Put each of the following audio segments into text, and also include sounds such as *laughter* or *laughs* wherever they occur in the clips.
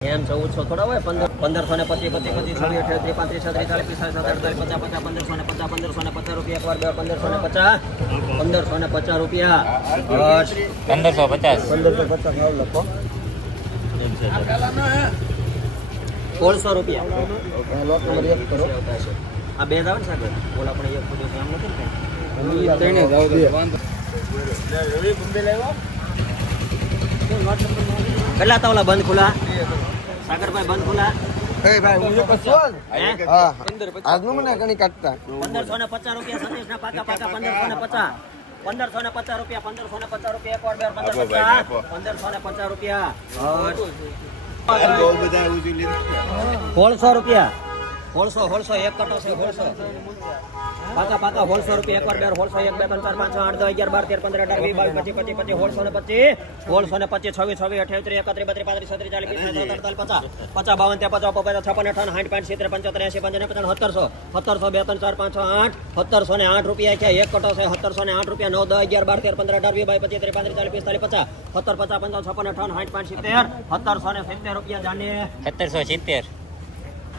એમ ચૌદસો થોડા હોય પંદર પંદરસો ને પચીસ પચીસ પચીસ છવ્વીસ અઠ્યાવીસ પાંત્રીસ છત્રીસ ચાલીસ પિસ્તાલીસ સત્તાવીસ અડતાલીસ પચાસ પચાસ પંદરસો ને પચાસ પંદરસો ને પચાસ રૂપિયા એકવાર બે પંદરસો ને પચાસ પંદરસો ને પચાસ રૂપિયા. બસ. પંદરસો પચાસ. પંદરસો પચાસ નવ લખો. સોળસો રૂપિયા. એક કરો. આ બે જ આવે ને સાહેબ? ઓલા પણ એક પૂછ્યું એમ નથી ને કેટલા તવલા બંધ ખુલ્લા? સાગરભાઈ બંધ ખુલ્લા એ ભાઈ હું એક હા? આજનું મને ઘણી કાઢતા. પંદરસો ને પચાસ રૂપિયા સતીશ ના પાકા પાકા પંદરસો ને પચાસ. પંદરસો ને પચાસ રૂપિયા પંદરસો ને પચાસ રૂપિયા એક વાર બે પંદર પચાસ. પંદરસો ને પચાસ રૂપિયા. સોળસો રૂપિયા. સોળસો સોળસો એક કટો છે સોળસો પાકા પાકા હોલસો રૂપિયા એક વાર બે હોલસો એક બે ત્રણ ચાર પાંચ છ આઠ દસ અગિયાર બાર તેર પંદર અઢાર વીસ બાવીસ પચીસ પચીસ પચીસ હોલસો ને પચીસ હોલસો ને પચીસ છવ્વીસ છવ્વીસ અઠ્યાવીસ એકત્રીસ બત્રીસ પાંત્રીસ છત્રીસ ચાલીસ પચાસ અડતાલીસ પચાસ પચાસ બાવન ત્યાં પચાસ પચાસ છપ્પન અઠાવન સાઠ પાંચ સિત્તેર પંચોતેર એસી પંચાવન પચાસ સત્તરસો સત્તરસો બે ત્રણ ચાર પાંચ છ આઠ સત્તરસો ને આઠ રૂપિયા છે એક કટો છે સત્તરસો ને આઠ રૂપિયા નવ દસ અગિયાર બાર તેર પંદર અઢાર વીસ બાવીસ પચીસ ત્રીસ પાંત્રીસ ચાલીસ પિસ્તાલીસ પચાસ સત્તર પચાસ પંચાવન છપ્પન અઠાવન સાઠ પાંચ સિત્તેર સત્તરસો ને સિત્તેર રૂપિયા જાણીએ. સત્તરસો સિત્તેર.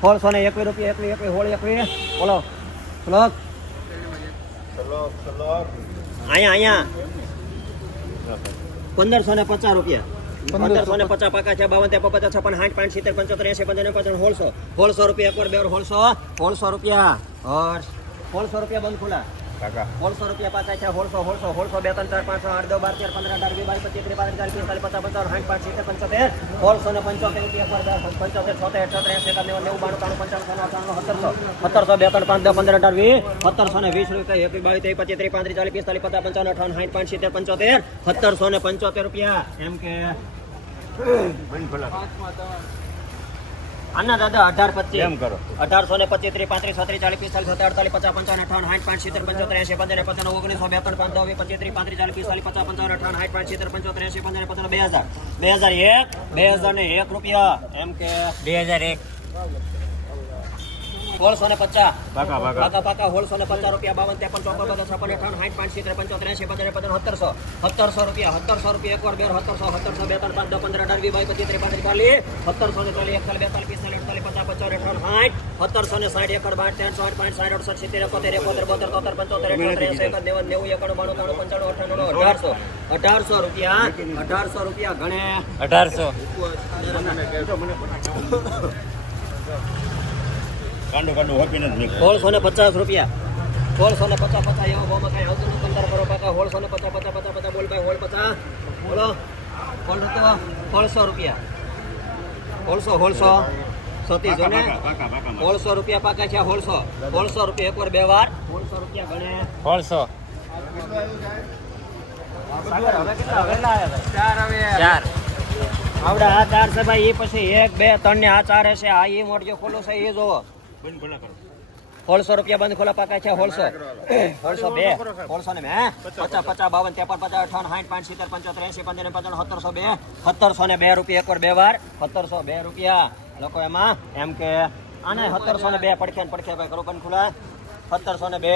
સોળસો ને એકવીસ રૂપિયા એકવીસ એકવીસ હોળ એકવીસ. બોલો. શ્લોક અહીંયા અહીંયા. પંદરસો ને પચાસ રૂપિયા. પંદરસો ને પચાસ પાકા છે બાવન ત્યાં પચાસ છપ્પન સાઠ પાંચ સિત્તેર પંચોતેર એસી પંચાવન પચાસ સોળસો સોળસો રૂપિયા એક વાર બે વાર સોળસો સોળસો રૂપિયા. હર્ષ સોળસો રૂપિયા બંધ ખુલ્લા. સોળસો રૂપિયા પાકા છે સોળસો સોળસો સોળસો બે ત્રણ ચાર પાંચ આઠ દસ બાર તેર પંદર અઢાર વીસ બાવીસ પચીસ ત્રીસ ચાલીસ પિસ્તાલીસ પચાસ પંચાવન સાઠ પાંચ સિત્તેર પંચોતેર સોળસો ને પંચોતેર રૂપિયા પંચોતેર છોતેર છોતેર એસી એકાદ નેવું નેવું બાણું ત્રાણું પંચાવન અઠાણું સત્તરસો સત્તરસો બે ત્રણ પાંચ દસ પંદર અઢાર વીસ સત્તરસો ને વીસ રૂપિયા એક બાવીસ ત્રીસ પચીસ ત્રીસ પાંત્રીસ ચાલીસ પિસ્તાલીસ પચાસ પંચાવન અઠાવન સાઠ પાંચ સિત્તેર પંચોતેર સત્તરસો ને પંચોતેર રૂપિયા એમ કે. આના દાદા અઢાર પચીસ. એમ કરો. અઢારસો ને પચીસ ત્રીસ પાંત્રીસ છત્રીસ ચાલીસ પિસ્તાલીસ સત્તર અડતાલીસ પચાસ પંચાવન અઠાવન સાઠ પાંચ સિત્તેર પંચોતેર એસી પંદર પચાસ ઓગણીસો બે ત્રણ પાંચ દસ પચીસ ત્રીસ પાંત્રીસ ચાલીસ પિસ્તાલીસ પચાસ પંચાવન અઠાવન સાઠ પાંચ સિત્તેર પંચોતેર એસી પંદર પચાસ બે હજાર. બે હજાર એક બે હજાર ને એક રૂપિયા. એમ કે બે હજાર એક. સોળસો ને પચાસ પાકા પાકા પાકા પાકા સોળસો ને પચાસ રૂપિયા બાવન ત્રેપન ચોપન પચાસ છપ્પન અઠાવન સાઠ પાંચ સિત્તેર પંચોતેર એસી પંદર પંદર સત્તરસો સત્તરસો રૂપિયા સત્તરસો રૂપિયા એક વાર બે સત્તરસો સત્તરસો બે ત્રણ પાંચ પંદર અઢાર વી બાવીસ પચીસ ત્રેપન ચાલીસ સત્તરસો ને ચાલીસ એકતાલીસ બેતાલીસ પિસ્તાલીસ અડતાલીસ પચાસ પચાસ અઠાવન સાઠ સત્તરસો ને સાઠ એકડ બાર ત્રણ સાઠ પાંચ સાઠ અડસઠ સિત્તેર એકોતેર એકોતેર બોતેર તોતેર પંચોતેર અઠોતેર એસી એકાદ નેવું નેવું એકડ બાણું ત્રાણું પંચાણું અઠાણું અઢારસો અઢારસો રૂપિયા અઢારસો રૂપિયા ગણે અઢારસો કાંડો કાંડો હોપી નથી નીકળે. સોળસો ને પચાસ રૂપિયા. સોળસો ને પચાસ પચાસ એવો ભાવમાં કાંઈ આવતું નથી પંદર કરો પાકા સોળસો ને પચાસ પચાસ પચાસ પચાસ. બોલ ભાઈ હોળ પચાસ. બોલો. બોલ તો સોળસો રૂપિયા. સોળસો સોળસો સતી જો ને. પાકા, પાકા, પાકા. સોળસો રૂપિયા પાકા છે સોળસો સોળસો રૂપિયા એક વાર બે વાર. સોળસો રૂપિયા ગણે. સોળસો સાગર, હવે કેટલા? હવે કેટલા આવ્યા ભાઈ? ચાર આવડે આ ચાર છે ભાઈ. એ પછી એક બે ત્રણ ને આ ચાર હશે આ એ મોટ જે ખોલો છે. એ જોવો. બંધ ખોલા કરો. સોળસો રૂપિયા બંધ ખોલા પાકા છે સોળસો સોળસો *coughs* બે સોળસો ને હે? પચાસ પચાસ બાવન ત્રેપન પચાસ અઠાવન સાઠ પાંચ સિત્તેર પંચોતેર એસી પંદર પંચાવન સત્તરસો બે. સત્તરસો ને બે રૂપિયા એક વાર બે વાર સત્તરસો બે રૂપિયા. લોકો એમાં એમ કે આને સત્તરસો ને બે પડખે ને પડખે ભાઈ કરો બંધ ખુલા. સત્તરસો ને બે.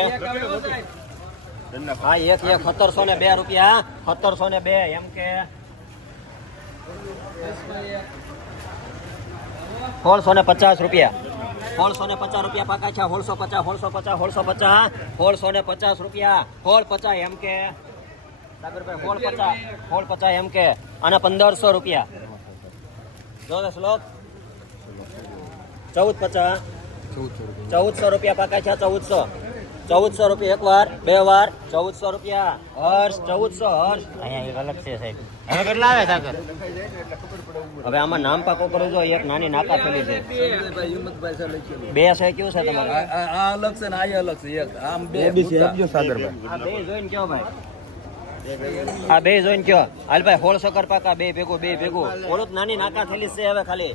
ધંધા હા એક એક સત્તરસો ને બે રૂપિયા. સત્તરસો ને બે એમ કે સોળસો ને પચાસ રૂપિયા. સોળસો ને પચાસ રૂપિયા પાકા છે. સોળસો પચાસ સોળસો પચાસ સોળસો પચાસ. સોળસો ને પચાસ રૂપિયા. સોળ પચાસ એમ કે. સાગરભાઈ પચાસ સોળ પચાસ એમ કે. અને પંદરસો રૂપિયા. જો શ્લોક. ચૌદ પચાસ. ચૌદસો રૂપિયા પાકા છે ચૌદસો. ચૌદસો રૂપિયા એક વાર બે વાર. ચૌદસો રૂપિયા. હર્ષ, ચૌદસો, હર્ષ. અહીંયા અલગ છે સાહેબ. કેટલા આવે સાગર? હવે આમાં નામ પાકો કરો છો એક નાની નાકા થયેલી છે. બે છે કેવું છે તમારે? આ અલગ છે ને આ અલગ છે એક. આમ બે આપજો સાગરભાઈ. આ બે જોઈને કયો ભાઈ? આ બે જોઈને કયો? હાલ ભાઈ હોળ સકર પાકા બે ભેગો બે ભેગો. ઓલું નાની નાકા થયેલી છે હવે ખાલી.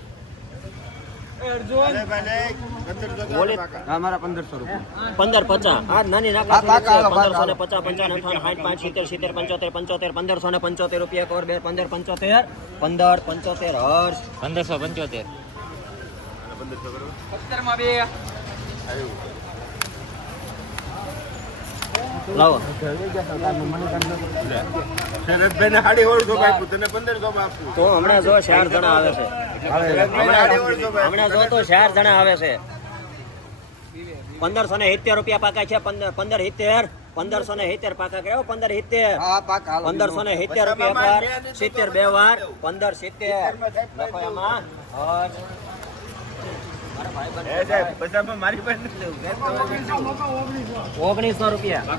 પંદરસો રૂપિયા. પંદર પચાસ. આ નાની નાખવા પંદરસો ને પચાસ પંચાવન અઠાવન સાઠ પાંચ સિત્તેર સિત્તેર પંચોતેર પંચોતેર પંદરસો ને પંચોતેર રૂપિયા એક વાર બે પંદર પંચોતેર. પંદર પંચોતેર હર્ષ. પંદરસો પંચોતેર. લાવો. શરદભાઈને સાડી ઓળખો આપ્યું તને પંદરસો આપું. તો હમણાં જો ચાર જણા આવે છે. હમણાં જો તો ચાર જણા આવે છે. પંદરસો ને સિત્તેર રૂપિયા પાકા છે પંદર પંદર સિત્તેર પંદરસો ને સિત્તેર પાકા કર્યો પંદર સિત્તેર. પંદરસો ને સિત્તેર રૂપિયા સિત્તેર બે વાર પંદર સિત્તેર. ઓગણીસો રૂપિયા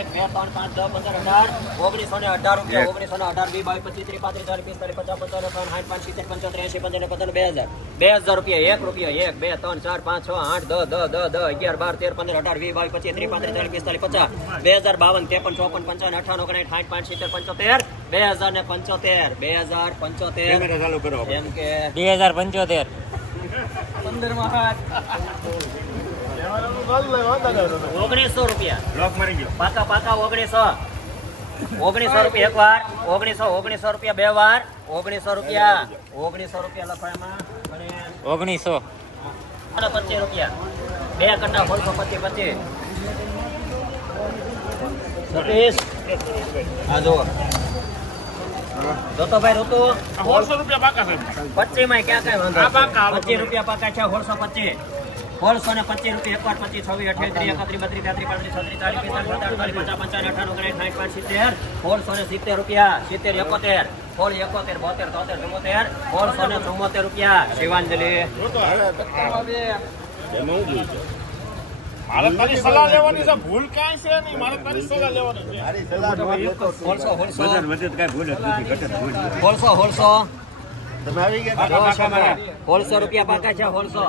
એક બે ત્રણ પાંચ દસ પંદર અઢાર ઓગણીસો ને અઢાર રૂપિયા ઓગણીસો ને અઢાર વીસ બાવીસ પચીસ ત્રીસ પાંત્રીસ ચાલીસ પિસ્તાલીસ પચાસ પંચાવન ત્રણ સાઠ પાંચ સિત્તેર પંચોતેર એસી પંચાવન પંચાવન બે હજાર બે હજાર રૂપિયા એક રૂપિયા એક બે ત્રણ ચાર પાંચ છ આઠ દસ દસ દસ દસ અગિયાર બાર તેર પંદર અઢાર વીસ બાવીસ પચીસ ત્રીસ પાંત્રીસ ચાલીસ પિસ્તાલીસ પચાસ બે હજાર બાવન ત્રેપન ચોપન પંચાવન અઠાવન ઓગણીસ સાઠ પાંચ સિત્તેર પંચોતેર. બે હજાર ને પંચોતેર બે હજાર પંચોતેર કેમેરા ચાલુ કરો. જેમ કે બે હજાર પંચોતેર. ઓગણીસો રૂપિયા. લોક મરી ગયો. પાકા પાકા ઓગણીસો. ઓગણીસો રૂપિયા એક વાર ઓગણીસો ઓગણીસો રૂપિયા બે વાર ઓગણીસો રૂપિયા ઓગણીસો રૂપિયા અને ઓગણીસો. અને પચીસ રૂપિયા. બે કટ્ટા સોળસો પચીસ પચીસ સતીશ આ જુઓ. જોતો ભાઈ ઋતુ સોળસો રૂપિયા પાકા છે. પચીસમાં ક્યાં કઈ વાંધો પચીસ રૂપિયા પાકા છે સોળસો પચીસ. સોળસો ને પચીસ રૂપિયા એકવાર પચીસ છવ્વીસ અઠ્યાવીસ એકત્રીસ બત્રીસ તેત્રીસ પાંત્રીસ છત્રીસ ચાલીસ પિસ્તાલીસ પચાસ અડતાલીસ પચાસ પંચાવન અઠાણું ઓગણીસ સાઠ પાંચ સિત્તેર. સોળસો ને સિત્તેર રૂપિયા સિત્તેર એકોતેર. સોળ એકોતેર બોતેર તોતેર ચુમ્મોતેર સોળસો ને ચુમ્મોતેર રૂપિયા શિવાંજલિ. એમાં હું જોયું છે? મારે તારી સલાહ લેવાની છે ભૂલ ક્યાંય છે નહીં મારે સલાહ લેવાની છે. કાંઈ ભૂલ નથી તમે આવી ગયા રૂપિયા પાકા છે સોળસો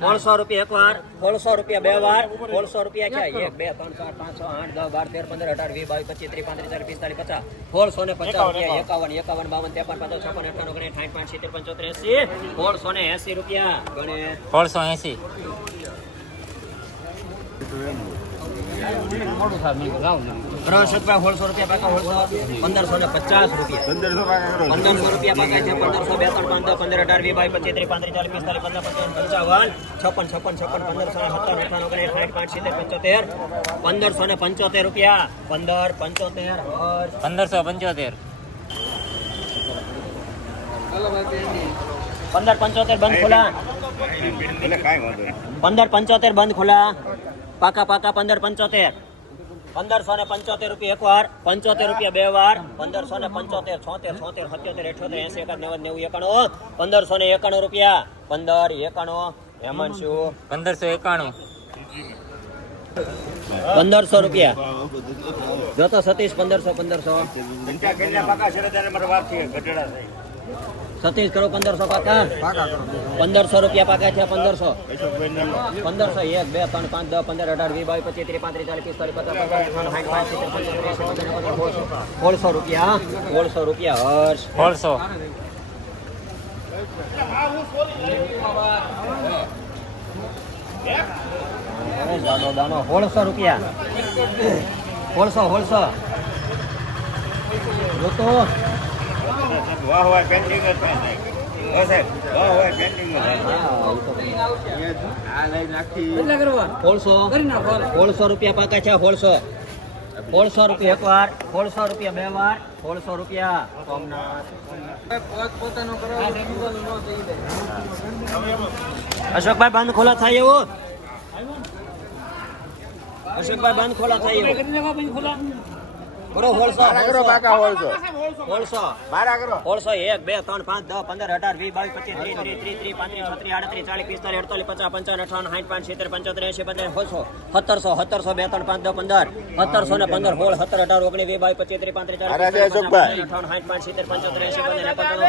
સોળસો રૂપિયા એક વાર સોળસો રૂપિયા બે વાર સોળસો રૂપિયા છે એક બે ત્રણ ચાર પાંચ છ આઠ દસ બાર તેર પંદર અઢાર વીસ બાવીસ પચીસ ત્રીસ પાંત્રીસ ચાલીસ પિસ્તાલીસ પચાસ. સોળસો ને પચાસ રૂપિયા એકાવન. એકાવન બાવન ત્રેપન પચાસ છપ્પન અઠાણું ઓગણીસ સાઠ પાંચ સિત્તેર પંચોતેર એસી. સોળસો ને એસી રૂપિયા. ગણે સોળસો એસી. રૂપિયા સોળસો રૂપિયા પાકા સોળસો પંદરસો ને પચાસ રૂપિયા. પંદરસો પાકા કરો. પંદરસો રૂપિયા પાકા છે પંદરસો બે ત્રણ પાંચ દસ પંદર અઢાર વીસ બાવીસ પચીસ ત્રીસ પાંત્રીસ ચાલીસ પિસ્તાલીસ પચાસ પંચાવન પંચાવન છપ્પન છપ્પન છપ્પન પંદરસો ને સત્તર અઠાવન ઓગણીસ સાઠ પાંચ સિત્તેર પંચોતેર પંદરસો ને પંચોતેર રૂપિયા. પંદર પંચોતેર હર્ષ. પંદરસો પંચોતેર. પંદર પંચોતેર બંધ ખુલ્લા એટલે કાંઈ વાંધો નહીં. પંદર પંચોતેર બંધ ખુલ્લા પાકા પાકા પંદર પંચોતેર. પંદરસો ને પંચોતેર રૂપિયા એક વાર પંચોતેર રૂપિયા બે વાર પંદરસો ને પંચોતેર છોતેર છોતેર સત્યોતેર અઠ્યોતેર એસી એકાદ નેવું નેવું એકાણું પંદરસો ને એકાણું રૂપિયા. પંદર એકાણું હેમંશુ પંદરસો એકાણું. પંદરસો રૂપિયા. જો તો સતીશ પંદરસો પંદરસો. સતીશ કરો પંદરસો પાકા. પંદરસો રૂપિયા પાકા છે પંદરસો. પંદરસો એક બે ત્રણ પાંચ દસ પંદર અઢાર વીસ બાવીસ પચીસ ત્રીસ પાંત્રીસ ચાલીસ પિસ્તાલીસ પચાસ સોળસો. રૂપિયા સોળસો રૂપિયા હર્ષ. સોળસો. દાનો સોળસો રૂપિયા. સોળસો સોળસો. જોતો? વાહ વાહ પેન્ટિંગ જ સોળસો સોળસો રૂપિયા પાકા છે સોળસો સોળસો રૂપિયા એક વાર સોળસો રૂપિયા બે વાર સોળસો રૂપિયા. અશોકભાઈ બંધ ખોલા થાય એવું? અશોકભાઈ બંધ ખોલા થાય એવું? બરો કરો હોળસો. કરો. સોળસો એક બે ત્રણ પાંચ દસ પંદર અઢાર વીસ બાવીસ પચીસ ત્રીસ ત્રીસ ત્રીસ ત્રીસ પાંત્રીસ છત્રીસ આડત્રીસ ચાલીસ પિસ્તાલીસ અડતાલીસ પચાસ પંચાવન અઠાવન સાઠ પાંચ સિત્તેર પંચોતેર એંશી પંદર સોળસો સત્તરસો સત્તરસો બે ત્રણ પાંચ દસ પંદર સત્તરસો ને પંદર સત્તર અઢાર ઓગણીસ વીસ બાવીસ પચીસ ત્રીસ પાંત્રીસ ચાલીસ છે પિસ્તાલીસ, અશોકભાઈ. અઠાવન સાઠ પાંચ સિત્તેર પંચોતેર પંદર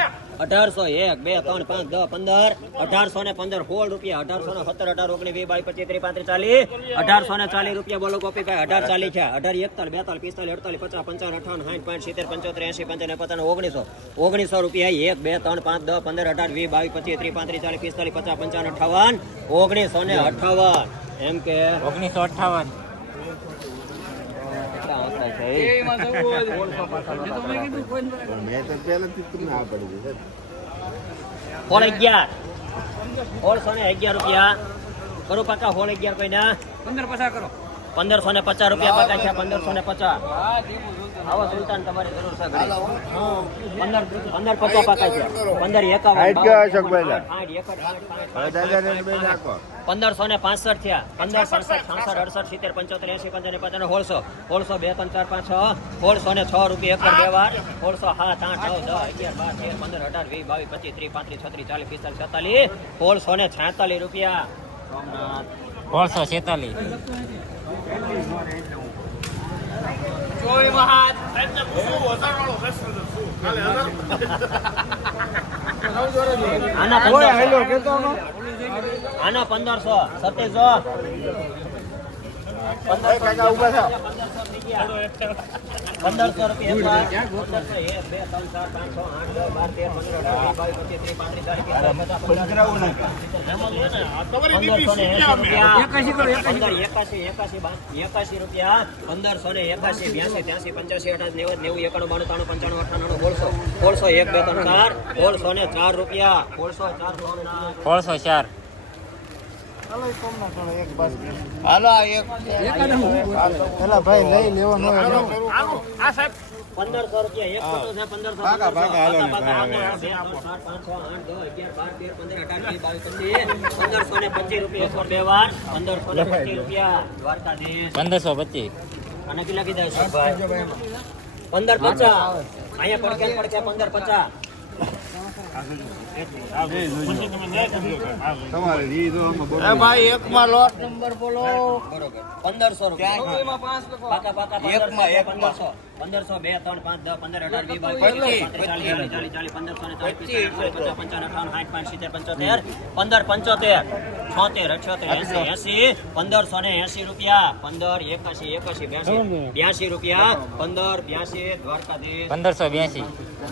અઢારસો એક બે ત્રણ પાંચ દસ પંદર અઢારસો ને પંદર સોળ રૂપિયા અઢારસો ને સત્તર અઢાર ઓગણીસ વીસ બાવીસ પચીસ ત્રીસ પાંત્રીસ ચાલીસ અઢારસો ને ચાલીસ રૂપિયા બોલો ગોપીભાઈ અઢાર ચાલીસ છે અઢાર એકતાલીસ બેતાલીસ પિસ્તાલીસ અડતાલીસ પચાસ પંચાવન અઠાવન સાઠ પાંચ સિત્તેર પંચોતેર એસી પંચાવન પચાસ ઓગણીસો. ઓગણીસો રૂપિયા એક બે ત્રણ પાંચ દસ પંદર અઢાર વીસ બાવીસ પચીસ ત્રીસ પાંત્રીસ ચાલીસ પિસ્તાલીસ પચાસ પંચાવન અઠાવન ઓગણીસો ને અઠાવન. એમ કે ઓગણીસો અઠાવન. *laughs* સોળ અગિયાર. સોળસો ને અગિયાર રૂપિયા. કરો પાકા સોળ અગિયાર કોઈના. પંદર પસાર કરો. પંદરસો ને પચાસ રૂપિયા પચાસ છે પંદરસો ને પચાસ. આવો સુલતાન તમારી જરૂર છે પંદર પંદર પચાસ પાકા છે. પંદર એકાવન પંદરસો ને પાસઠ થયા. પંદર સડસઠ છાસઠ અડસઠ સિત્તેર પંચોતેર એસી પંચાવન પંચાવન સોળસો. બે ત્રણ ચાર પાંચ છ. સોળસો ને છ રૂપિયા એક બે વાર સાત આઠ નવ દસ અગિયાર બાર તેર પંદર અઢાર વીસ બાવીસ પચીસ ત્રીસ પાંત્રીસ છત્રીસ ચાલીસ પિસ્તાલીસ છેતાલીસ. સોળસો ને છેતાલીસ રૂપિયા. સોમનાથ. સોળસો છેતાલીસ? આના પંદરસો. આના પંદરસો ને એકાશી બ્યાસી ત્યાસી પંચ્યાસી અઢાર નેવું નેવું એકાણું બાણું ત્રાણું પંચાણું અઠાણું બોળસો બોળસો એક બે ત્રણ ચાર સોળસો ને ચાર રૂપિયા સોળસો ચાર સોળસો ચાર હાલો આ એક આનું, આ સાહેબ. પંદરસો રૂપિયા એક પંદરસો ભાગા, ભાગા, હાલો ને. પંદરસો ને પચીસ રૂપિયા બે વાર. પંદરસો ને પચીસ રૂપિયા. દ્વારકાધીશ પંદરસો પચીસ. અને કેટલા કીધા પંદર પચાસ. અહીંયા પડકે પડકે પંદર પચાસ. લોટ નંબર બોલો. બરોબર પંદરસો રૂપિયા. પંદરસો બે ત્રણ પાંચ દસ પંદર અઢાર વીસ બાવીસ ચાલીસ ચાલીસ ચાલીસ પંદરસો ને ચાલીસ પચાસ. પંચાવન અઠાવન સાઠ પાંચ સિત્તેર પંચોતેર. પંદર પંચોતેર. છોતેર અઠ્યોતેર એસી એસી પંદરસો ને એસી રૂપિયા. પંદર એકાશી એકાશી બ્યાસી બ્યાસી રૂપિયા. પંદર બ્યાસી દ્વારકાધીશ. પંદરસો બ્યાસી.